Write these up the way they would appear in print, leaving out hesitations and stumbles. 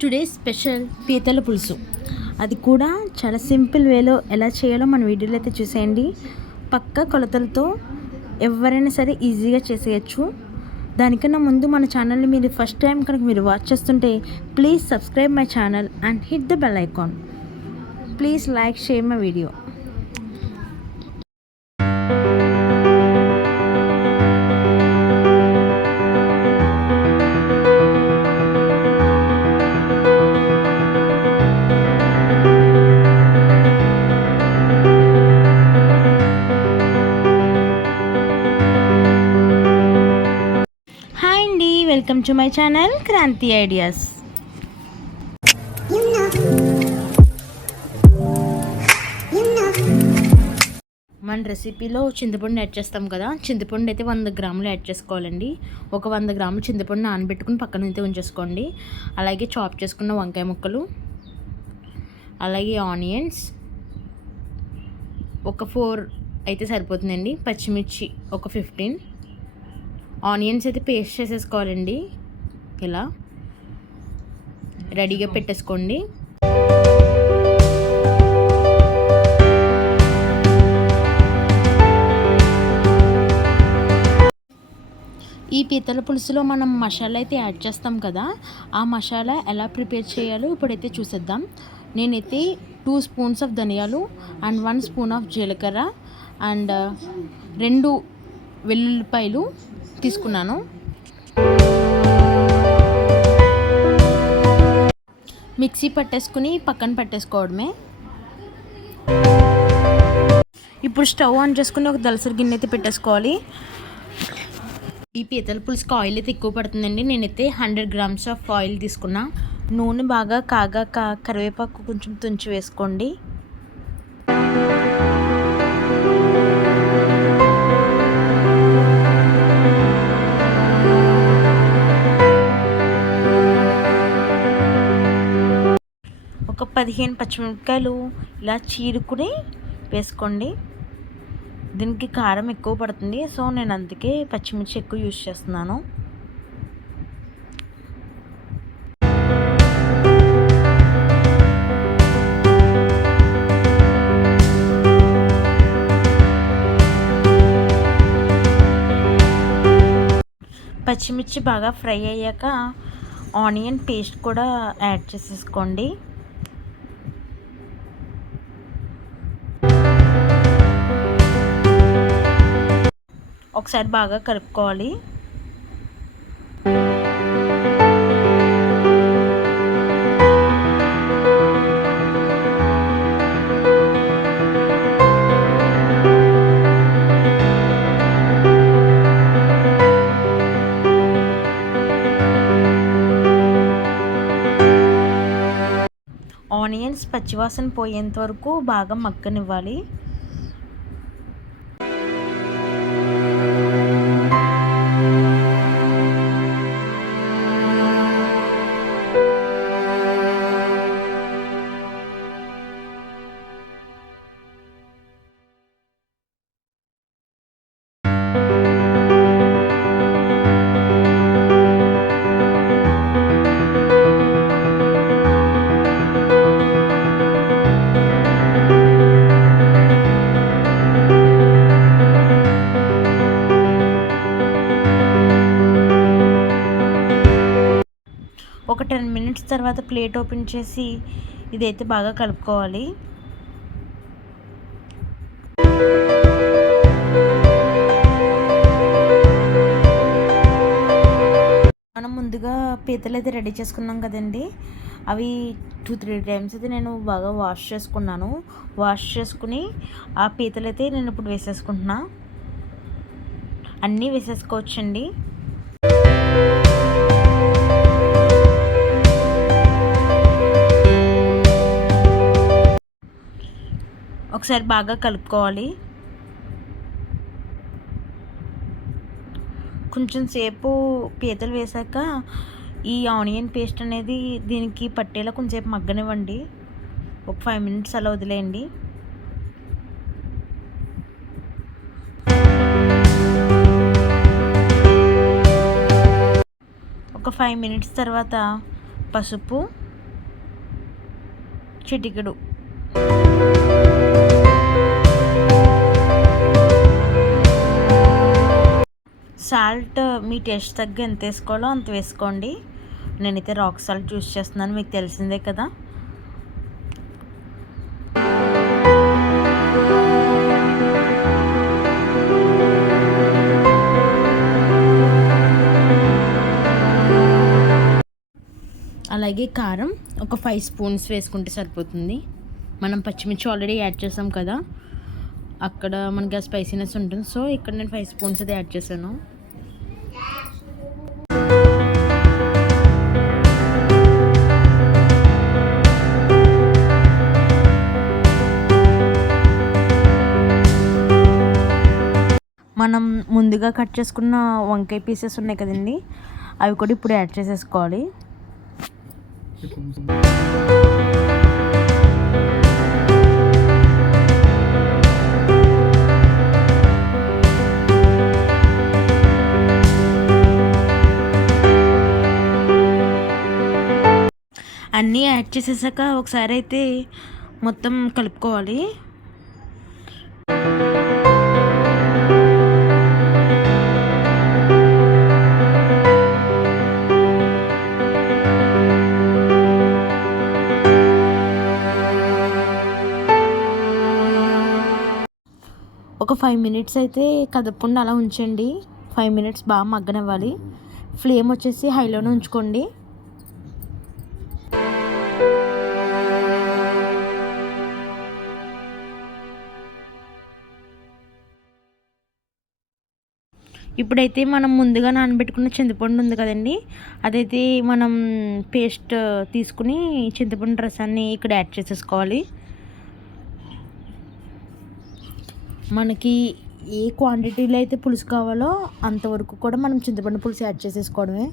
Today special పీతల పులుసు. అది కూడా చాలా సింపుల్ వేలో ఎలా చేయాలో మన వీడియోలో అయితే చూసేయండి. పక్క కొలతలతో ఎవరైనా సరే ఈజీగా చేసేయచ్చు. దానికన్నా ముందు మన ఛానల్ని మీరు ఫస్ట్ టైం కనుక మీరు వాచ్ చేస్తుంటే please subscribe my channel and hit the bell icon. Please like share my video. Welcome to my channel Kranthi ideas. మన రెసిపీలో చింతపండు యాడ్ చేస్తాం కదా. చింతపండు అయితే 100 గ్రాములు యాడ్ చేసుకోవాలండి. ఒక 100 గ్రాములు చింతపండు నానబెట్టుకుని పక్కన అయితే ఉంచేసుకోండి. అలాగే చాప్ చేసుకున్న వంకాయ ముక్కలు, అలాగే ఆనియన్స్ ఒక 4 అయితే సరిపోతుందండి. పచ్చిమిర్చి ఒక 15. ఆనియన్స్ అయితే పేస్ట్ చేసేసుకోవాలండి. ఇలా రెడీగా పెట్టేసుకోండి. ఈ పీతల పులుసులో మనం మసాలా అయితే యాడ్ చేస్తాం కదా. ఆ మసాలా ఎలా ప్రిపేర్ చేయాలో ఇప్పుడైతే చూసేద్దాం. నేనైతే 2 స్పూన్స్ ఆఫ్ ధనియాలు అండ్ 1 స్పూన్ ఆఫ్ జీలకర్ర అండ్ 2 వెల్లుల్లిపాయలు తీసుకున్నాను. మిక్సీ పట్టేసుకుని పక్కన పెట్టేసుకోవడమే. ఇప్పుడు స్టవ్ ఆన్ చేసుకుని ఒక దలసరి గిన్నె అయితే పెట్టేసుకోవాలి. ఈ పీతల పులుసుకి ఆయిల్ అయితే ఎక్కువ పడుతుందండి. నేనైతే 100 గ్రామ్స్ ఆఫ్ ఆయిల్ తీసుకున్నా. నూనె బాగా కాగాక కరివేపాకు కొంచెం తుంచి వేసుకోండి. ఒక 15 పచ్చిమిరపకాయలు ఇలా చీరుకుని వేసుకోండి. దీనికి కారం ఎక్కువ పడుతుంది, సో నేను అందుకే పచ్చిమిర్చి ఎక్కువ యూజ్ చేస్తున్నాను. పచ్చిమిర్చి బాగా ఫ్రై అయ్యాక ఆనియన్ పేస్ట్ కూడా యాడ్ చేసేసుకోండి. ఒకసారి బాగా కలుపుకోవాలి. ఆనియన్స్ పచ్చివాసన పోయేంత వరకు బాగా మగ్గనివ్వాలి. ఒక 10 మినిట్స్ తర్వాత ప్లేట్ ఓపెన్ చేసి ఇదైతే బాగా కలుపుకోవాలి. మనం ముందుగా పీతలు అయితే రెడీ చేసుకున్నాం కదండి. అవి 2-3 టైమ్స్ అయితే నేను బాగా వాష్ చేసుకున్నాను. వాష్ చేసుకుని ఆ పీతలు అయితే నేను ఇప్పుడు వేసేసుకుంటున్నా. అన్నీ వేసేసుకోవచ్చండి. ఒకసారి బాగా కలుపుకోవాలి. కొంచెం సేపు పీతలు వేసాక ఈ ఆనియన్ పేస్ట్ అనేది దీనికి పట్టేలా కొంచెంసేపు మగ్గనివ్వండి. ఒక 5 మినిట్స్ అలా వదిలేయండి. ఒక 5 మినిట్స్ తర్వాత పసుపు, చిటికెడు. సాల్ట్ మీ టేస్ట్ తగ్గ ఎంత వేసుకోవాలో అంత వేసుకోండి. నేనైతే రాక్ సాల్ట్ యూస్ చేస్తున్నాను, మీకు తెలిసిందే కదా. అలాగే కారం ఒక 5 స్పూన్స్ వేసుకుంటే సరిపోతుంది. మనం పచ్చిమిర్చి ఆల్రెడీ యాడ్ చేసాం కదా, అక్కడ మనకి ఆ స్పైసీనెస్ ఉంటుంది. సో ఇక్కడ నేను 5 స్పూన్స్ అయితే యాడ్ చేశాను. మనం ముందుగా కట్ చేసుకున్న వంకాయ పీసెస్ ఉన్నాయి కదండి, అవి కూడా ఇప్పుడు యాడ్ చేసేసుకోవాలి. అన్నీ యాడ్ చేసేసాక ఒకసారి అయితే మొత్తం కలుపుకోవాలి. ఒక 5 మినిట్స్ అయితే కదపకుండా అలా ఉంచండి. 5 మినిట్స్ బాగా మగ్గనివ్వాలి. ఫ్లేమ్ వచ్చేసి హైలోనే ఉంచుకోండి. ఇప్పుడైతే మనం ముందుగా నానబెట్టుకున్న చింతపండు ఉంది కదండి, అదైతే మనం పేస్ట్ తీసుకుని చింతపండు రసాన్ని ఇక్కడ యాడ్ చేసేసుకోవాలి. మనకి ఏ క్వాంటిటీలో అయితే పులుసు కావాలో అంతవరకు కూడా మనం చింతపండు పులుసు యాడ్ చేసేసుకోవడమే.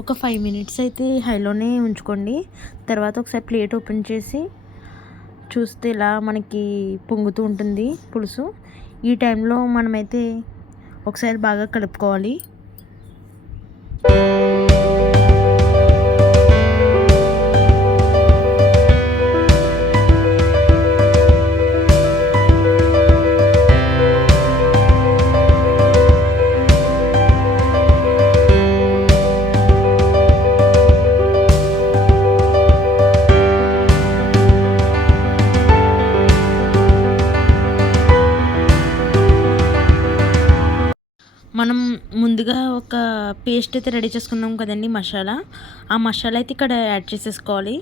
ఒక 5 మినిట్స్ అయితే హైలోనే ఉంచుకోండి. తర్వాత ఒకసారి ప్లేట్ ఓపెన్ చేసి చూస్తే ఇలా మనకి పొంగుతూ ఉంటుంది పులుసు. ఈ టైంలో మనమైతే ఒకసారి బాగా కలుపుకోవాలి. మనం ముందుగా ఒక పేస్ట్ అయితే రెడీ చేసుకున్నాం కదండి, మసాలా. ఆ మసాలా అయితే ఇక్కడ యాడ్ చేసేసుకోవాలి.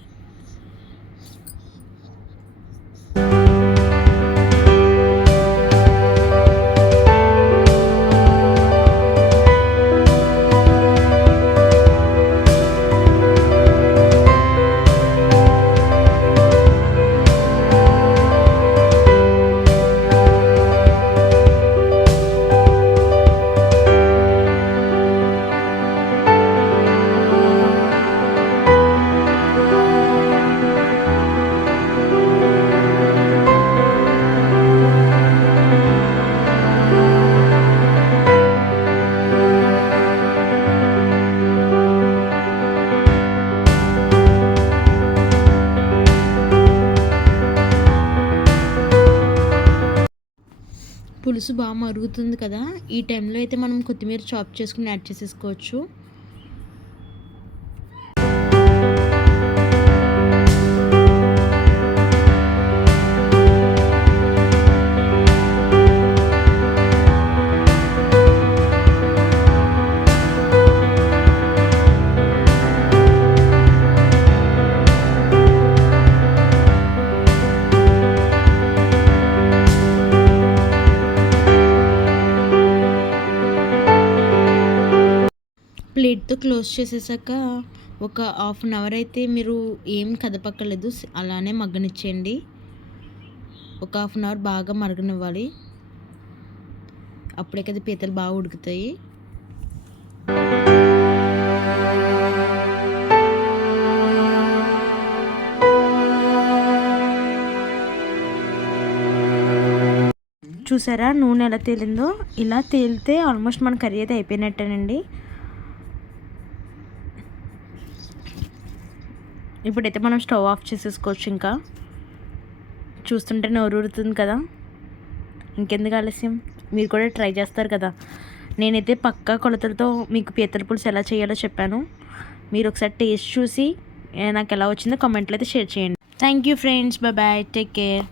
పులుసు బాగా మరుగుతుంది కదా, ఈ టైంలో అయితే మనం కొత్తిమీర చాప్ చేసుకుని యాడ్ చేసేసుకోవచ్చు. ప్లేట్తో క్లోజ్ చేసేసాక ఒక 1/2 అవర్ అయితే మీరు ఏం కదపక్కర్లేదు, అలానే మగ్గనిచ్చేయండి. ఒక 1/2 అవర్ బాగా మరగనివ్వాలి. అప్పుడే కదా పీతలు బాగా ఉడుకుతాయి. చూసారా నూనె ఎలా తేలిందో? ఇలా తేలితే ఆల్మోస్ట్ మన కర్రీ అయితే అయిపోయినట్టేనండి. ఇప్పుడైతే మనం స్టవ్ ఆఫ్ చేసేసుకోవచ్చు. ఇంకా చూస్తుంటే నోరూరుతుంది కదా. ఇంకెందుకు ఆలస్యం, మీరు కూడా ట్రై చేస్తారు కదా. నేనైతే పక్కా కొలతలతో మీకు పీతల పులుసు ఎలా చేయాలో చెప్పాను. మీరు ఒకసారి టేస్ట్ చూసి నాకు ఎలా వచ్చిందో కామెంట్లో అయితే షేర్ చేయండి. Thank you friends, bye bye, take care.